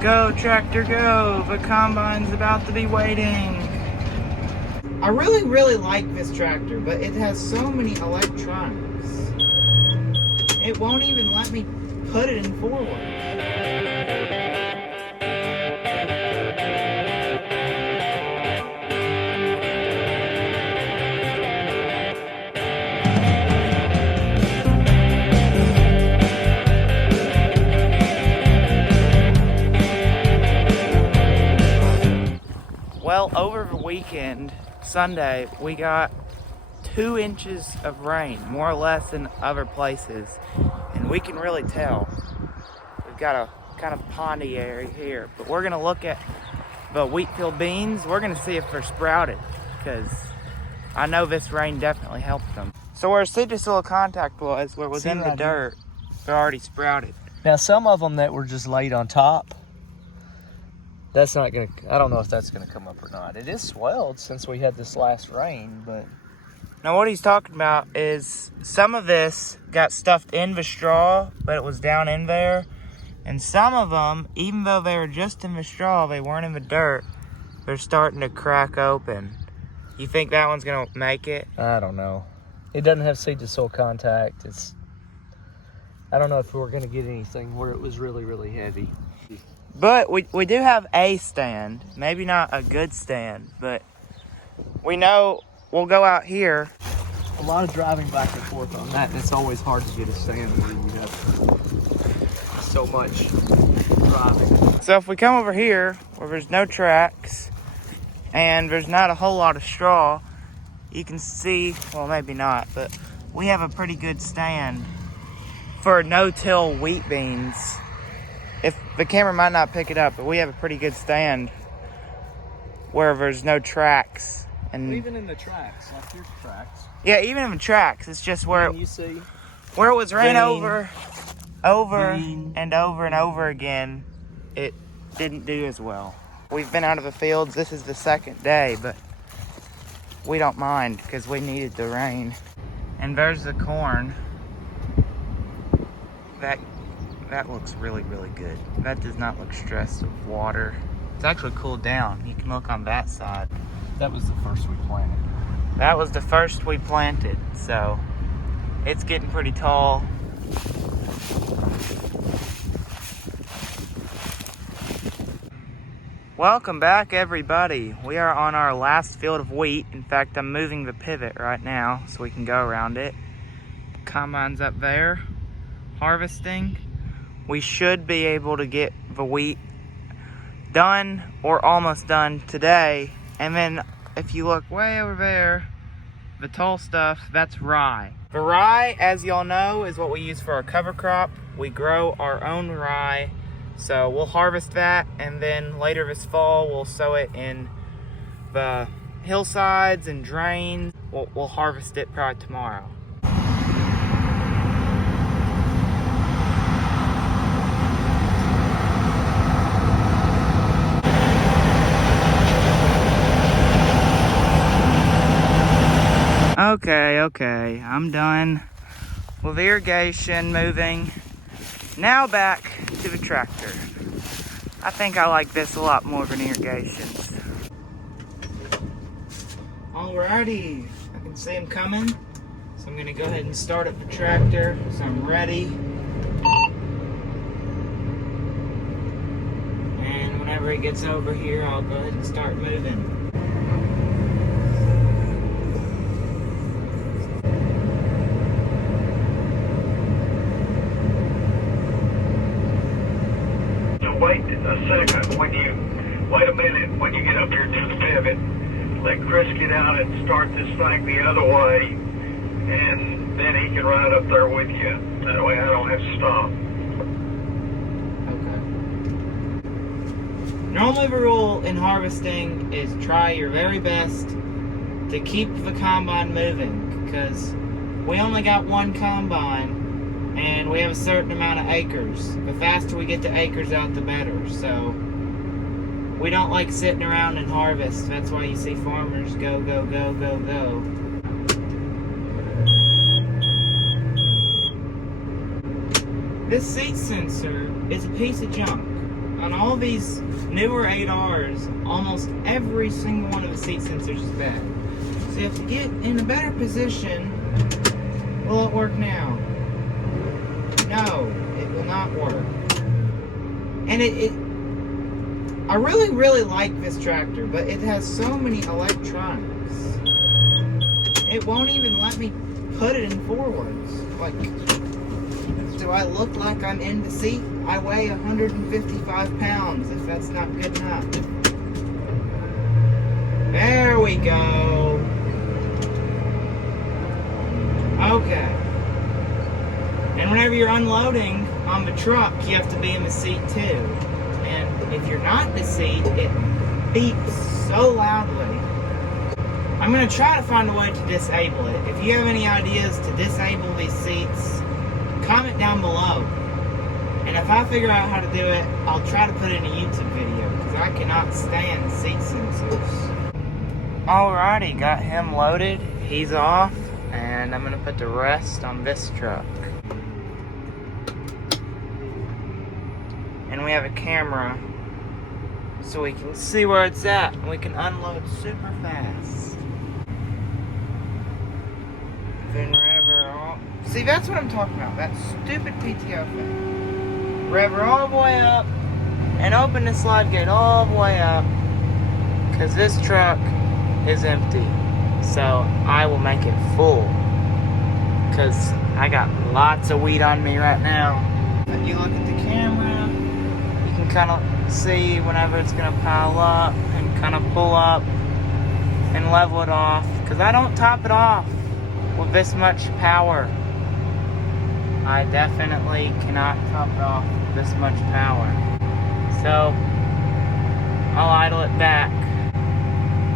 Go, tractor, go. The combine's about to be waiting. I really like this tractor, but it has so many electronics. It won't even let me put it in forward. Well, over the weekend, Sunday, we got 2 inches of rain, more or less than other places. And we can really tell. We've got a kind of pondy area here, but we're gonna look at the wheat field beans. We're gonna see if they're sprouted, because I know this rain definitely helped them. So where seed to soil contact was, where it was in the dirt, they're already sprouted. Now some of them that were just laid on top, that's not gonna, I don't know if that's gonna come up or not. It is swelled since we had this last rain, but. Now what he's talking about is some of this got stuffed in the straw, but it was down in there. And some of them, even though they were just in the straw, they weren't in the dirt, they're starting to crack open. You think that one's gonna make it? I don't know. It doesn't have seed to soil contact. I don't know if we're gonna get anything where it was really heavy. But we do have a stand. Maybe not a good stand, but we know we'll go out here. A lot of driving back and forth on that, and it's always hard to get a stand where you have so much driving. So if we come over here where there's no tracks and there's not a whole lot of straw, you can see, well maybe not, but we have a pretty good stand for no-till wheat beans. If the camera might not pick it up, but we have a pretty good stand where there's no tracks. And even in the tracks, like your tracks. Yeah, even in the tracks, it's just where you see where it was rain over green. and over again, it didn't do as well. We've been out of the fields. This is the second day, but we don't mind because we needed the rain. And there's the corn. That looks really good. That does not look stressed with water. It's actually cooled down. You can look on that side. That was the first we planted. That was the first we planted, so it's getting pretty tall. Welcome back, everybody. We are on our last field of wheat. In fact, I'm moving the pivot right now so we can go around it. The combine's up there, harvesting. We should be able to get the wheat done or almost done today. And then if you look way over there, the tall stuff, that's rye. The rye, as y'all know, is what we use for our cover crop. We grow our own rye. So we'll harvest that, and then later this fall, we'll sow it in the hillsides and drains. We'll harvest it probably tomorrow. Okay, I'm done with irrigation, moving. Now back to the tractor. I think I like this a lot more than irrigations. Alrighty, I can see him coming. So I'm gonna go ahead and start up the tractor so I'm ready. And whenever he gets over here, I'll go ahead and start moving. Wait a second wait a minute when you get up here to the pivot. Let Chris get out and start this thing the other way, and then he can ride up there with you. That way I don't have to stop. Okay. Normally the rule in harvesting is try your very best to keep the combine moving, because we only got one combine and we have a certain amount of acres. The faster we get the acres out, the better. So we don't like sitting around and harvest. That's why you see farmers go. This seat sensor is a piece of junk. on all these newer 8Rs, almost every single one of the seat sensors is bad. So you have to get in a better position. Will it work now? No, it will not work. And I really, really like this tractor, but it has so many electronics. It won't even let me put it in forwards. Like, do I look like I'm in the seat? I weigh 155 pounds, if that's not good enough. There we go. Okay. And whenever you're unloading on the truck, you have to be in the seat too. And if you're not in the seat, it beeps so loudly. I'm going to try to find a way to disable it. If you have any ideas to disable these seats, comment down below. And if I figure out how to do it, I'll try to put it in a YouTube video, because I cannot stand seat sensors. Alrighty, got him loaded. He's off, and I'm going to put the rest on this truck. And we have a camera, so we can see where it's at, and we can unload super fast. Then see, that's what I'm talking about, that stupid PTO thing. Rev her all the way up, and open the slide gate all the way up, because this truck is empty. So I will make it full, because I got lots of weed on me right now. If you look at the camera, you can kind of see whenever it's going to pile up, and kind of pull up, and level it off, because I don't top it off with this much power. I definitely cannot top it off with this much power. So I'll idle it back.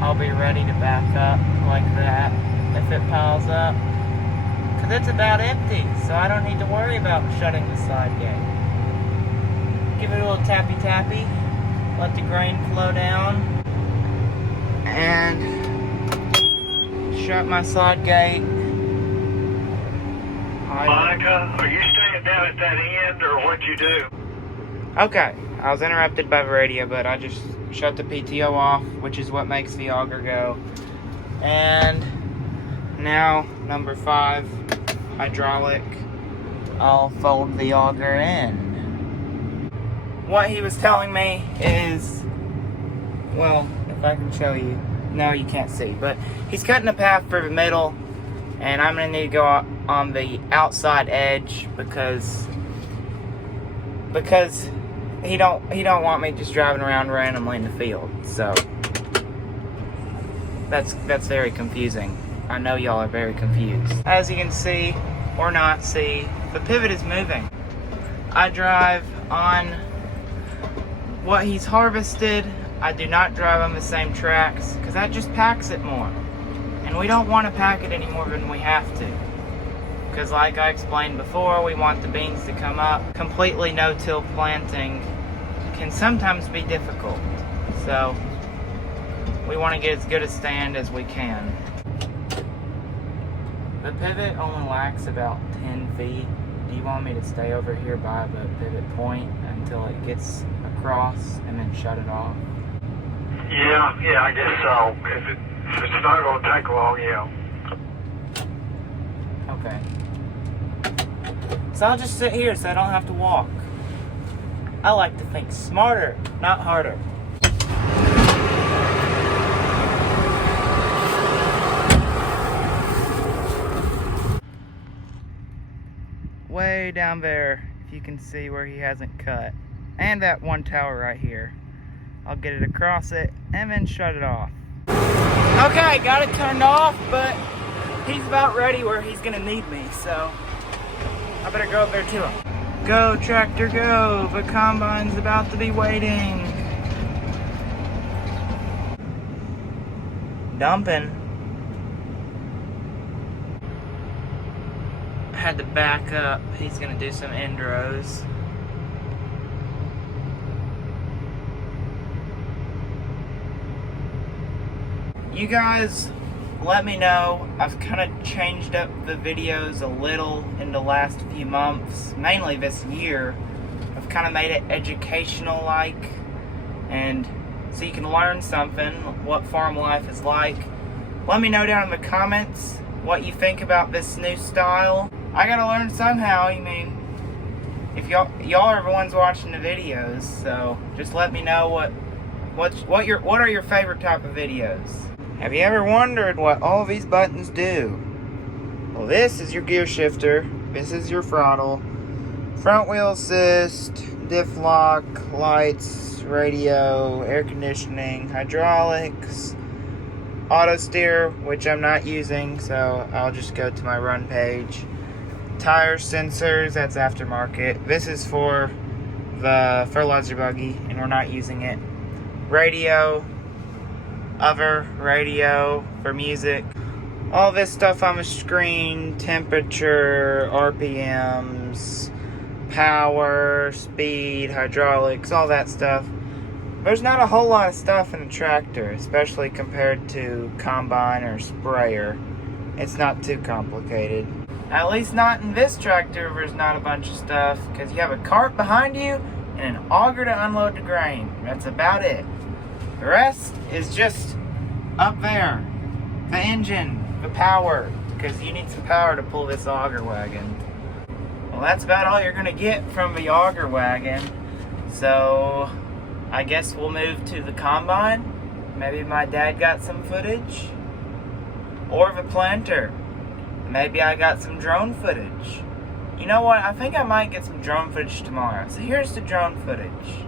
I'll be ready to back up like that if it piles up, because it's about empty, so I don't need to worry about shutting the slide gate. Give it a little tappy tappy, let the grain flow down, and shut my slide gate. Monica, are you staying down at that end, or what'd you do? Okay, I was interrupted by the radio, but I just shut the PTO off, which is what makes the auger go. And now, number 5, hydraulic. I'll fold the auger in. What he was telling me is, well, if I can show you. No, you can't see, but he's cutting a path for the middle, and I'm gonna need to go on the outside edge because he don't want me just driving around randomly in the field. So that's very confusing. I know y'all are very confused. As you can see or not see, the pivot is moving. I drive on what he's harvested. I do not drive on the same tracks because that just packs it more. And we don't want to pack it any more than we have to. Because like I explained before, we want the beans to come up. Completely no-till planting can sometimes be difficult. So we want to get as good a stand as we can. The pivot only lacks about 10 feet. Do you want me to stay over here by the pivot point until it gets across and then shut it off? Yeah, I guess so. If it's not going to take long, yeah. Okay. So I'll just sit here so I don't have to walk. I like to think smarter, not harder. Way down there, if you can see where he hasn't cut. And that one tower right here. I'll get it across it and then shut it off. Okay, got it turned off, but he's about ready where he's gonna need me, so I better go up there to him. Go, tractor, go. The combine's about to be waiting. Dumping. Had to back up. He's gonna do some end rows. You guys, let me know. I've kind of changed up the videos a little in the last few months, mainly this year. I've I've kind of made it educational like, and so you can learn something, what farm life is like. Let me know down in the comments what you think about this new style. I gotta learn somehow. I mean, if y'all are the ones watching the videos, so just let me know what are your favorite type of videos. Have you ever wondered what all of these buttons do? Well, this is your gear shifter. This is your throttle, front wheel assist, diff lock, lights, radio, air conditioning, hydraulics, auto steer, which I'm not using, so I'll just go to my run page. Tire sensors, that's aftermarket. This is for the fertilizer buggy, and we're not using it. Radio, other radio for music. All this stuff on the screen, temperature, RPMs, power, speed, hydraulics, all that stuff. There's not a whole lot of stuff in a tractor, especially compared to combine or sprayer. It's not too complicated. At least not in this tractor, there's not a bunch of stuff, because you have a cart behind you and an auger to unload the grain. That's about it. The rest is just up there. The engine, the power, because you need some power to pull this auger wagon. Well, that's about all you're gonna get from the auger wagon. So I guess we'll move to the combine. Maybe my dad got some footage. Or the planter. Maybe I got some drone footage. You know what? I think I might get some drone footage tomorrow. So here's the drone footage.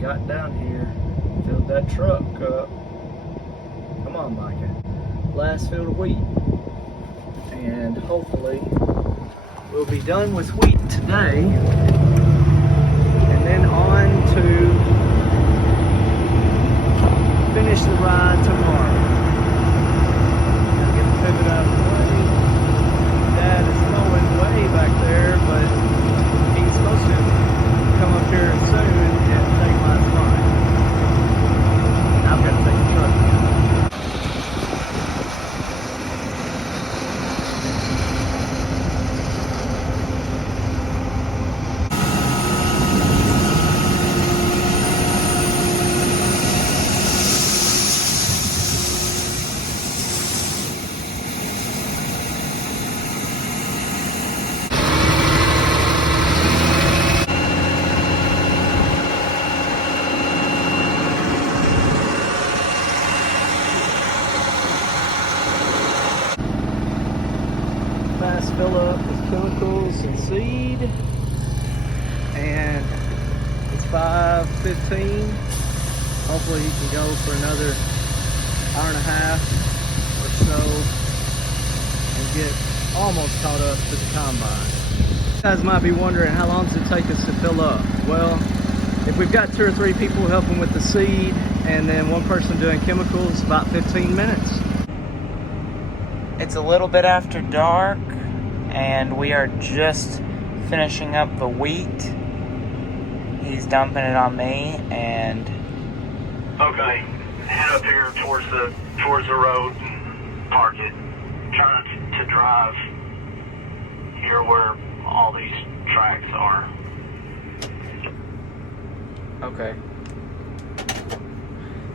Got down here, filled that truck up. Come on, Micah. Last field of wheat. And hopefully we'll be done with wheat today. And then on to finish the ride tomorrow. Gotta get the pivot out of the way. Dad is mowing way back there, but he's supposed to come up here soon and take my spot. I've got to take the truck again. Fill up with chemicals and seed, and it's 5:15. Hopefully he can go for another hour and a half or so and get almost caught up to the combine. You guys might be wondering, how long does it take us to fill up? Well, If we've got 2 or 3 people helping with the seed and then one person doing chemicals, about 15 minutes. It's a little bit after dark, and we are just finishing up the wheat. He's dumping it on me, and Okay, head up here towards the road, park it. Try not to drive here where all these tracks are. okay.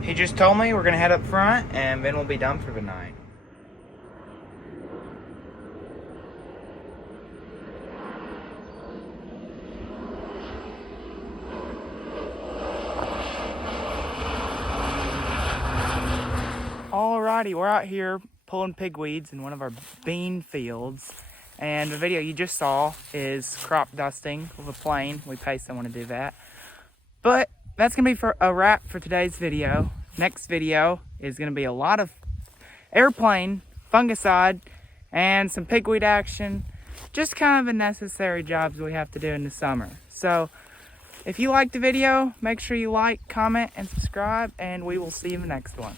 He just told me we're gonna head up front, and then we'll be done for the night. Alrighty, we're out here pulling pigweeds in one of our bean fields, and the video you just saw is crop dusting with a plane. We pay someone to do that. But that's gonna be for a wrap for today's video. Next video is gonna be a lot of airplane, fungicide, and some pigweed action. Just kind of the necessary jobs we have to do in the summer. So if you liked the video, make sure you like, comment, and subscribe, and we will see you in the next one.